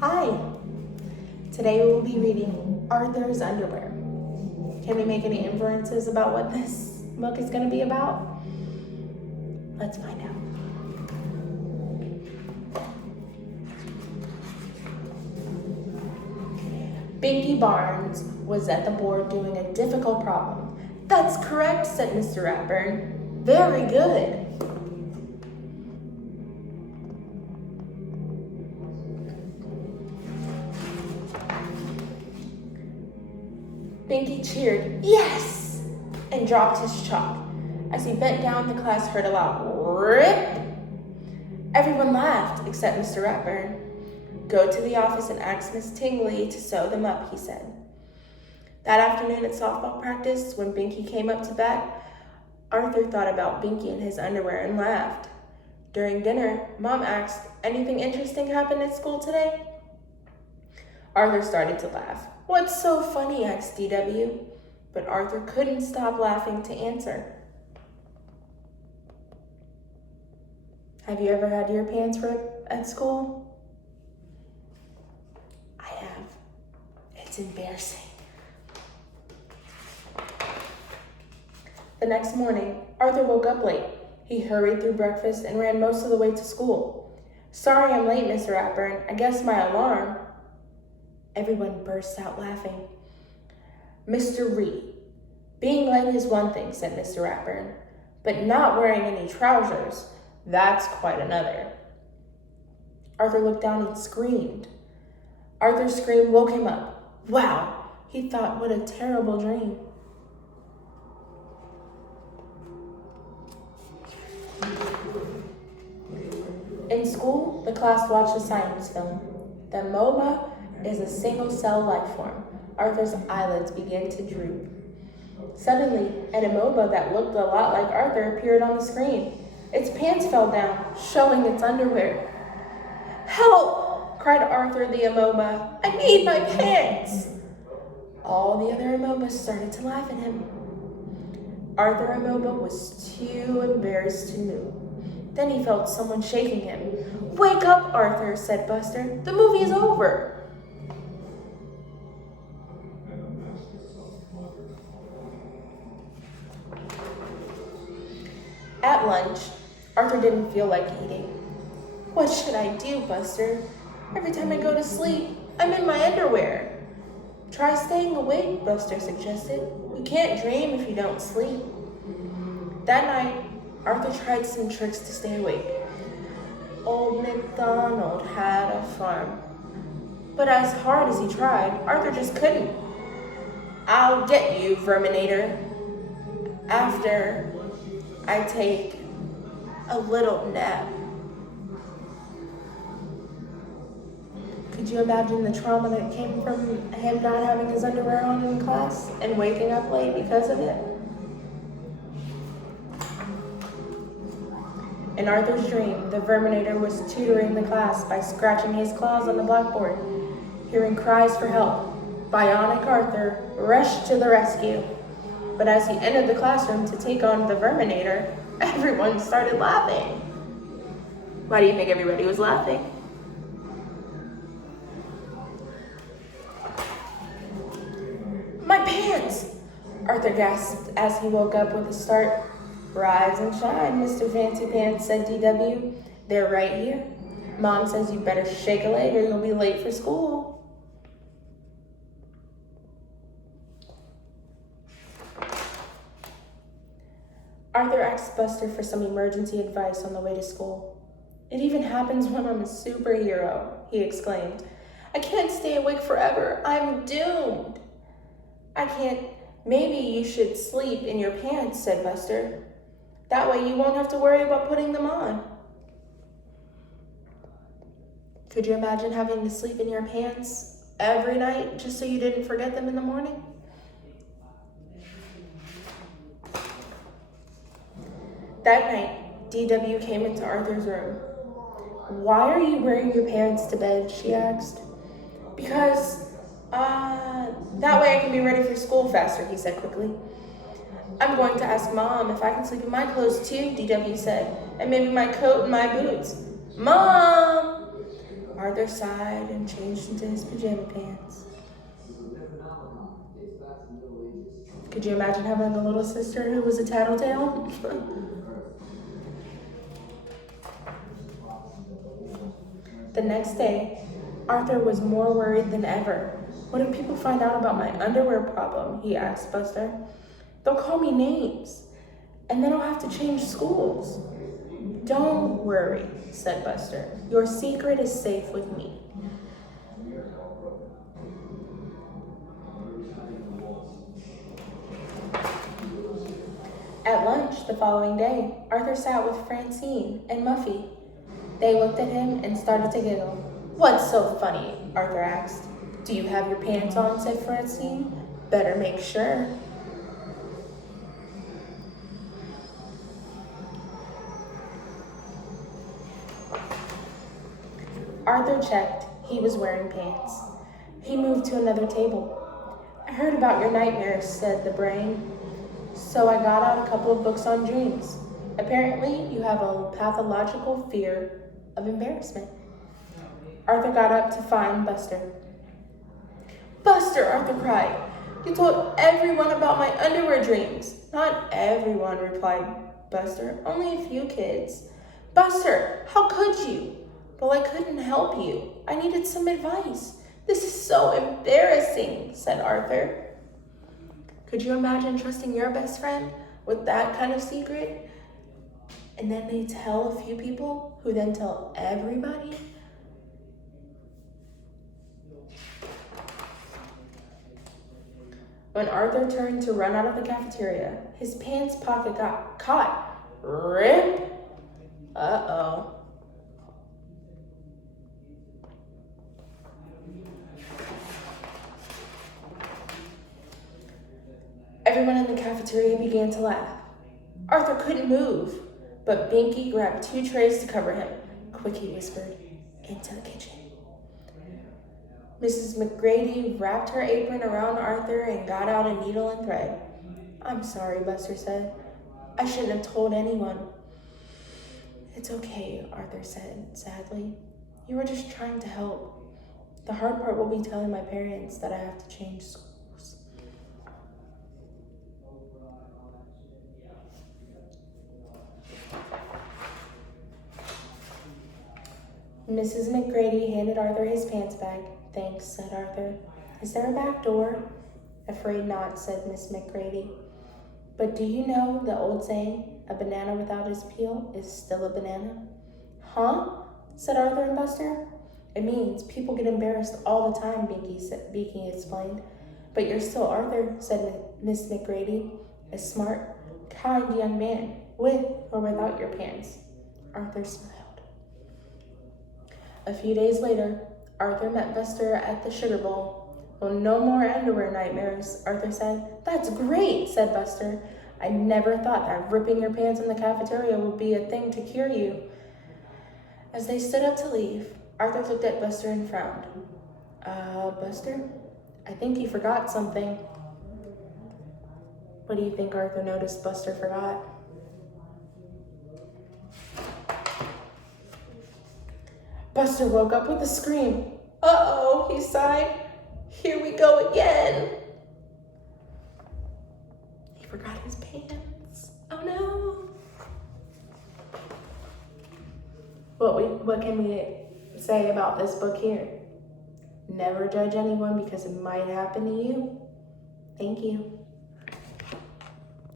Hi! Today we will be reading Arthur's Underwear. Can we make any inferences about what this book is going to be about? Let's find out. Binky Barnes was at the board doing a difficult problem. "That's correct," said Mr. Ratburn. "Very good." Binky cheered, "Yes!" and dropped his chalk. As he bent down, the class heard a loud rip. Everyone laughed except Mr. Ratburn. "Go to the office and ask Miss Tingley to sew them up," he said. That afternoon at softball practice, when Binky came up to bat, Arthur thought about Binky and his underwear and laughed. During dinner, Mom asked, "Anything interesting happened at school today?" Arthur started to laugh. "What's so funny?" asked DW. But Arthur couldn't stop laughing to answer. Have you ever had your pants ripped at school? I have. It's embarrassing. The next morning, Arthur woke up late. He hurried through breakfast and ran most of the way to school. "Sorry I'm late, Mr. Ratburn. I guess my alarm." Everyone burst out laughing. "Mr. Reed, being late is one thing," said Mr. Ratburn, "but not wearing any trousers, that's quite another." Arthur looked down and screamed. Arthur's scream woke him up. Wow, he thought, what a terrible dream. In school, the class watched a science film. The amoeba is a single-cell life form. Arthur's eyelids began to droop. Suddenly, an amoeba that looked a lot like Arthur appeared on the screen. Its pants fell down, showing its underwear. "Help!" cried Arthur the amoeba. "I need my pants!" All the other amobas started to laugh at him. Arthur Amoeba was too embarrassed to move. Then he felt someone shaking him. "Wake up, Arthur," said Buster. "The movie is over." At lunch, Arthur didn't feel like eating. "What should I do, Buster? Every time I go to sleep, I'm in my underwear." "Try staying awake," Buster suggested. "You can't dream if you don't sleep." That night, Arthur tried some tricks to stay awake. Old MacDonald had a farm. But as hard as he tried, Arthur just couldn't. "I'll get you, Verminator, after I take a little nap." Could you imagine the trauma that came from him not having his underwear on in class and waking up late because of it? In Arthur's dream, the Verminator was tutoring the class by scratching his claws on the blackboard. Hearing cries for help, Bionic Arthur rushed to the rescue. But as he entered the classroom to take on the Verminator, everyone started laughing. Why do you think everybody was laughing? "My pants!" Arthur gasped as he woke up with a start. "Rise and shine, Mr. Fancy Pants," said DW. "They're right here. Mom says you better shake a leg or you'll be late for school." Arthur asked Buster for some emergency advice on the way to school. "It even happens when I'm a superhero," he exclaimed. "I can't stay awake forever. I'm doomed." "I can't. Maybe you should sleep in your pants," said Buster. "That way you won't have to worry about putting them on." Could you imagine having to sleep in your pants every night just so you didn't forget them in the morning? That night, DW came into Arthur's room. "Why are you wearing your pants to bed?" she asked. "Because, that way I can be ready for school faster," he said quickly. "I'm going to ask Mom if I can sleep in my clothes too," DW said, "and maybe my coat and my boots." "Mom!" Arthur sighed and changed into his pajama pants. Could you imagine having a little sister who was a tattletale? The next day, Arthur was more worried than ever. What if people find out about my underwear problem? He asked Buster. They'll call me names, and then I'll have to change schools. Don't worry, said Buster. Your secret is safe with me. At lunch the following day, Arthur sat with Francine and Muffy. They looked at him and started to giggle. What's so funny? Arthur asked. Do you have your pants on? Said Francine. Better make sure. Arthur checked. He was wearing pants. He moved to another table. I heard about your nightmares, said the brain. So I got out a couple of books on dreams. Apparently, you have a pathological fear of embarrassment. Arthur got up to find Buster. Buster, Arthur cried. You told everyone about my underwear dreams. Not everyone, replied Buster. Only a few kids. Buster, how could you? Well, I couldn't help you. I needed some advice. This is so embarrassing, said Arthur. Could you imagine trusting your best friend with that kind of secret? And then they tell a few people who then tell everybody? When Arthur turned to run out of the cafeteria, his pants pocket got caught. Rip! Uh-oh. Everyone in the cafeteria began to laugh. Arthur couldn't move, but Binky grabbed 2 trays to cover him. Quick, he whispered, into the kitchen. Mrs. McGrady wrapped her apron around Arthur and got out a needle and thread. I'm sorry, Buster said. I shouldn't have told anyone. It's okay, Arthur said sadly. You were just trying to help. The hard part will be telling my parents that I have to change schools. Mrs. McGrady handed Arthur his pants back. Thanks, said Arthur. Is there a back door? Afraid not, said Miss McGrady. But do you know the old saying, a banana without its peel is still a banana? Huh? Said Arthur and Buster. It means people get embarrassed all the time, Binky explained. But you're still Arthur, said Miss McGrady, a smart, kind young man, with or without your pants. Arthur smiled. A few days later, Arthur met Buster at the Sugar Bowl. Well, no more underwear nightmares, Arthur said. That's great, said Buster. I never thought that ripping your pants in the cafeteria would be a thing to cure you. As they stood up to leave, Arthur looked at Buster and frowned. Buster? I think you forgot something. What do you think Arthur noticed Buster forgot? Buster woke up with a scream. Uh-oh, he sighed. Here we go again. He forgot his pants. Oh no. What can we say about this book here? Never judge anyone because it might happen to you. Thank you.